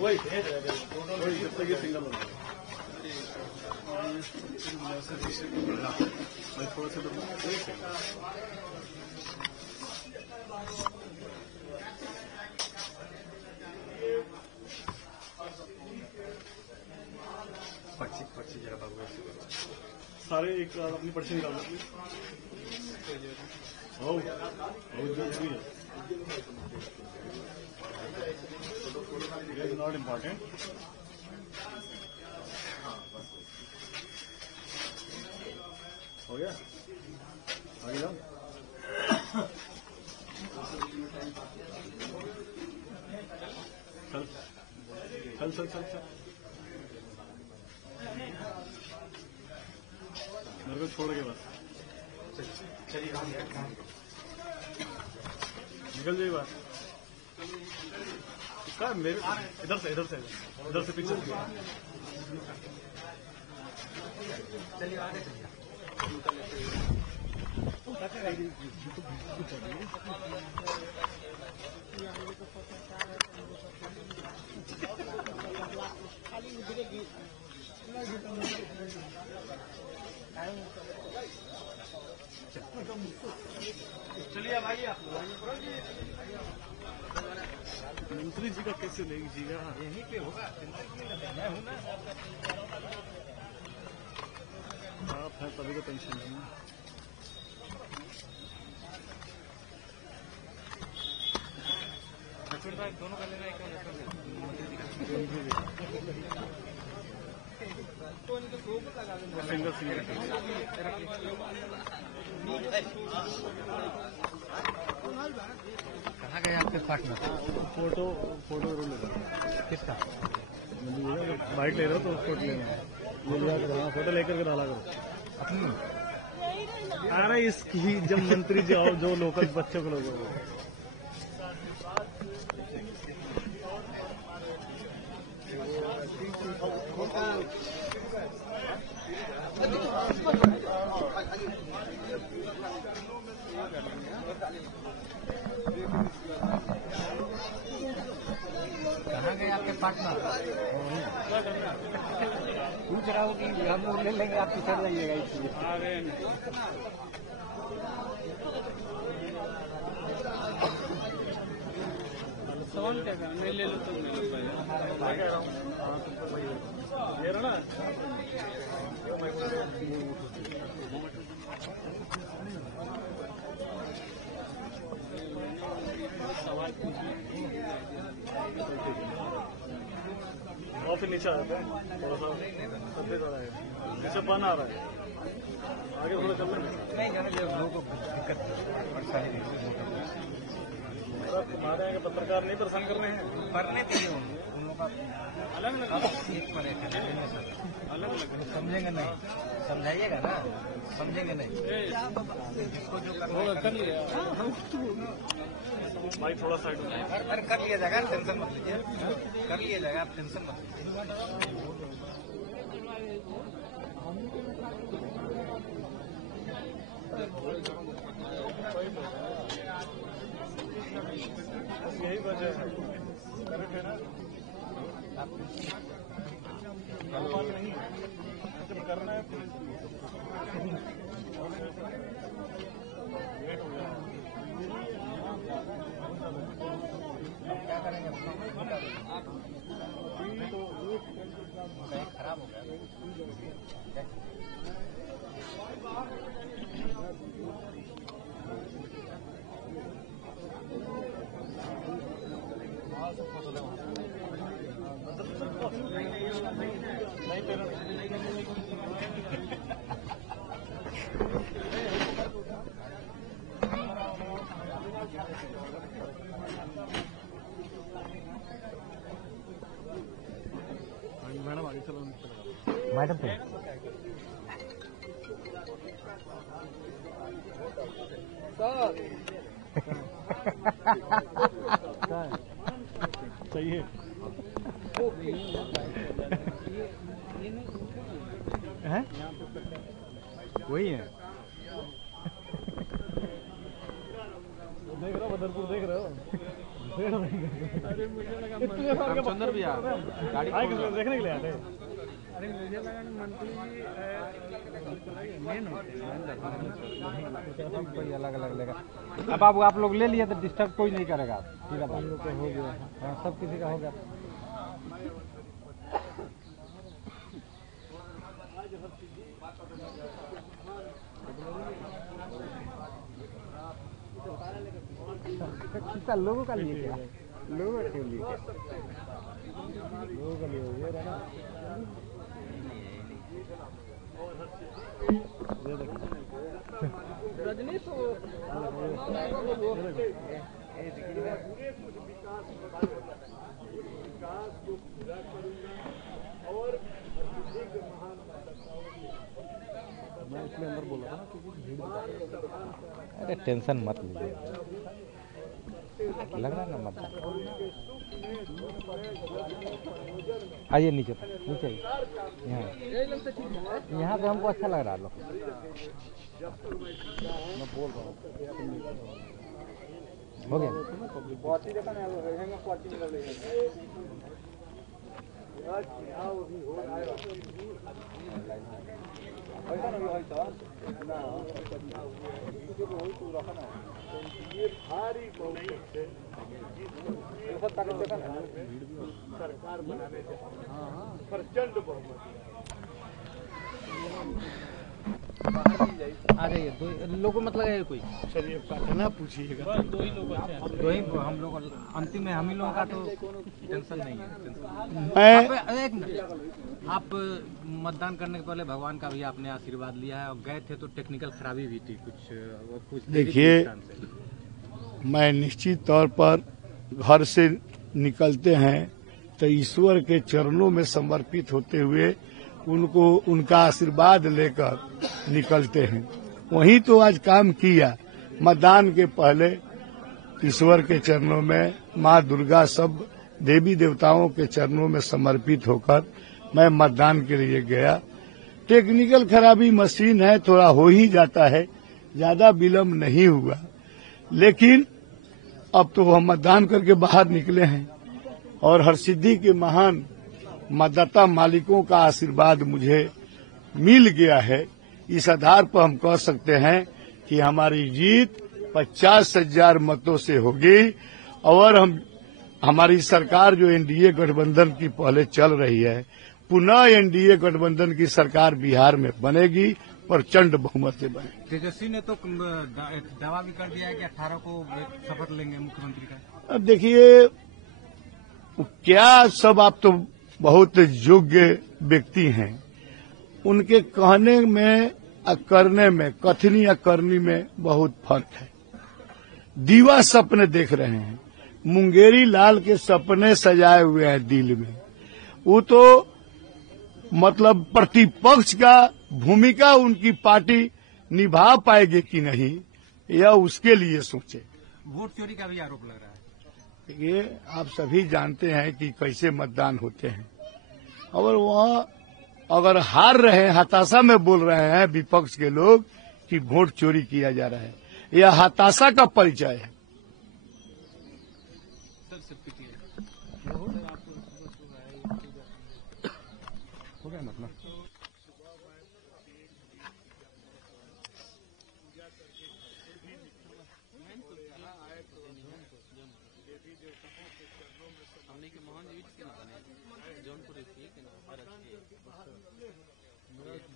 वही जब तक ये सिंगल होगा थोड़ा सा पर्ची जरा बाबू सारे एक अपनी पर्ची निकाल दो नॉट इम्पॉर्टेंट हो गया आगे जाओ चल चल चल चल चल मेरे को छोड़ के बस चलिए निकल जाइए बात क्या मेरे इधर से पीछे चलिए आगे चलिए चलिए अब आइए आप मंत्री जी का कैसे ले लीजिएगा यहीं पे होगा मैं हूँ ना आप हैं तभी तो टेंशन नहीं दोनों का लेना है सिंगल सिंगल कहाँ गए आपके पार्टनर फोटो रोल किसका बाइक ले रहे हो तो फोटो लेना ये लिया करो फोटो लेकर के डाला करो अपनी अरे इसकी जब मंत्री जी आओ जो लोकल बच्चों को लोगों कहाँ गए आपके पार्टनर पूछ रहा हूँ कि हम लोग ले लेंगे आप पिछड़ जाइएगा इसलिए सवाल क्या मैं ले लो तो ले लो पहले ना सवाल और फिर नीचे आता है थोड़ा सा सफेद आ रहा है जैसे बन आ रहा है आगे थोड़ा चलना नहीं जाने लोगों को दिक्कत परेशानी हमारे यहाँ पत्रकार नहीं परेशान कर रहे हैं करने के लिए उन लोगों का अलग अलग अलग समझेंगे नहीं समझाइएगा ना समझेंगे नहीं जिसको जो कर लिया भाई थोड़ा साइड अरे कर लिया जाएगा टेंशन मत लीजिए कर लिया जाएगा आप टेंशन मत यही वजह है करेक्ट है ना नहीं जब करना है क्या करेंगे तो खराब हो गया मैडम आगे चलो मैडम पे चाहिए है वही है देख रहे हो बदरपुर देख रहे हो रामचंद्र भैया गाड़ी देखने के लिए आते। अरे मुझे लगा मंत्री मेन होते हैं, कोई अलग अलग लेगा। अब आप लोग ले लिए तो डिस्टर्ब कोई नहीं करेगा, सीधा बात हो गया। हाँ, सब किसी का हो गया। कितना लोगों का लिए क्या? लोगों के लिए क्या? लोगों का लिए ये रहा ना। रजनी तो मैं इसलिए अंदर बोल रहा था क्योंकि भीड़। अरे टेंशन मत लीजिए, लग रहा है ना मतदान। आइए नीचे नीचे आइए। यहाँ पे हमको अच्छा लग रहा है लोग। मैं बोल रहा हूँ हो गया। सरकार बनाने से प्रचंड बहुमत आ जाइए। दो लोगों मतलब है कोई। चलिए कहना पूछिएगा। दो ही लोग दो ही हम लोग अंतिम में हम ही लोगों का तो टेंशन नहीं है। एक मिनट, आप मतदान करने के पहले भगवान का भी आपने आशीर्वाद लिया है और गए थे तो टेक्निकल खराबी भी थी कुछ देखिए, मैं निश्चित तौर पर घर से निकलते हैं तो ईश्वर के चरणों में समर्पित होते हुए उनको उनका आशीर्वाद लेकर निकलते हैं। वही तो आज काम किया। मतदान के पहले ईश्वर के चरणों में, माँ दुर्गा, सब देवी देवताओं के चरणों में समर्पित होकर मैं मतदान के लिए गया। टेक्निकल खराबी मशीन है, थोड़ा हो ही जाता है, ज्यादा विलम्ब नहीं हुआ। लेकिन अब तो हम मतदान करके बाहर निकले हैं और हरसिद्धि के महान मतदाता मालिकों का आशीर्वाद मुझे मिल गया है। इस आधार पर हम कह सकते हैं कि हमारी जीत 50,000 मतों से होगी और हमारी सरकार जो एनडीए गठबंधन की पहले चल रही है, पुनः एनडीए गठबंधन की सरकार बिहार में बनेगी, प्रचंड बहुमत से बनेगी। तेजस्वी ने तो दावा भी कर दिया है कि 18 को शपथ लेंगे मुख्यमंत्री का। अब देखिए, क्या सब आप तो बहुत योग्य व्यक्ति हैं, उनके कहने में और करने में, कथनी या करनी में बहुत फर्क है। दीवा सपने देख रहे हैं, मुंगेरी लाल के सपने सजाए हुए हैं दिल में। वो तो मतलब प्रतिपक्ष का भूमिका उनकी पार्टी निभा पाएगी कि नहीं, यह उसके लिए सोचे। वोट चोरी का भी आरोप लग रहा है। ये आप सभी जानते हैं कि कैसे मतदान होते हैं, और वहाँ अगर हार रहे हैं, हताशा में बोल रहे हैं विपक्ष के लोग कि वोट चोरी किया जा रहा है, यह हताशा का परिचय है। हो गया मतलब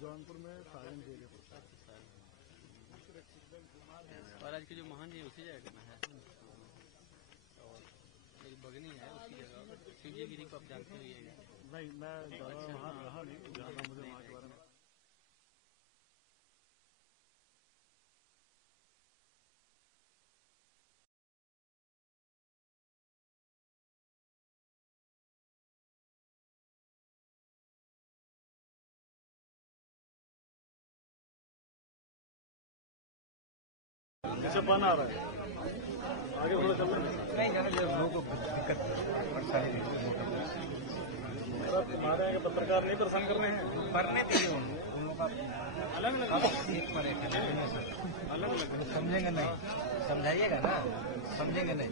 जौनपुर में सारण जेल और आज के जो महान जी उसी जगह करना है और मेरी भगनी है उसकी जगह शिवजी गिरी को आप जानते ही हैं। नहीं, मैं वहाँ रहा नहीं, ज्यादा मुझे वहाँ के बारे में। पीछे पाना आ रहा है, आगे थोड़ा चल रहा है। नहीं जाना, लोगों को दिक्कत परेशानी हमारे यहाँ के पत्रकार नहीं परेशान कर रहे हैं। करने चाहिए उन लोगों का अलग अलग एक पर एक अलग अलग समझेंगे नहीं, समझाइएगा ना। समझेंगे नहीं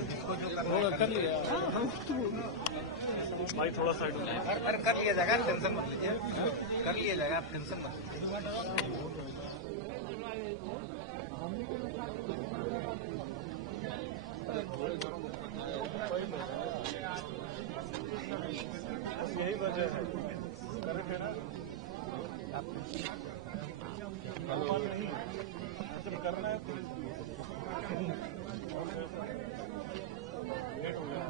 इसको जो करना है कर लिया भाई, थोड़ा साइड हो जाए। अरे कर लिया जाएगा, टेंशन मत लीजिए, कर लिया जाएगा, आप टेंशन मत लीजिए। यही वजह है, करेक्ट है ना? नहीं जब करना है तो लेट हो गया।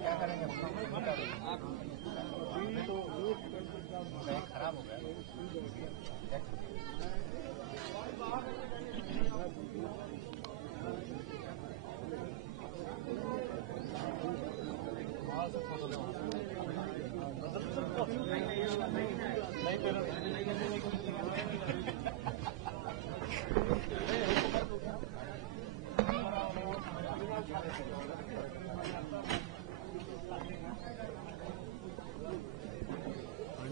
क्या करेंगे, खराब हो गया।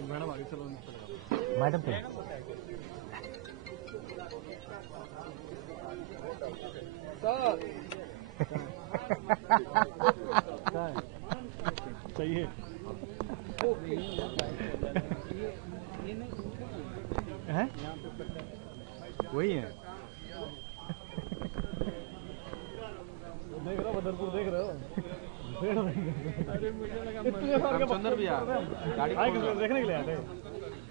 मैडम आगे चलो। मैडम चाहिए है वही है। देख रहे हो बदरपुर, देख रहे हो? रामचंद्र भैया गाड़ी देखने के लिए आते हैं।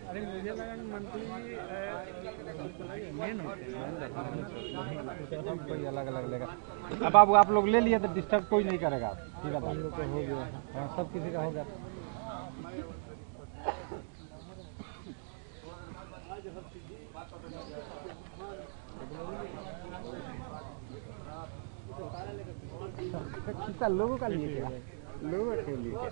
अरे मुझे लगा मंथली मेन होते कोई अलग अलग लेगा। अब आप लोग ले लिए तो डिस्टर्ब कोई नहीं करेगा, सीधा बात। हो गया। हाँ, सब किसी का होगा। लोगों का लिए क्या? लोगों के लिए क्या?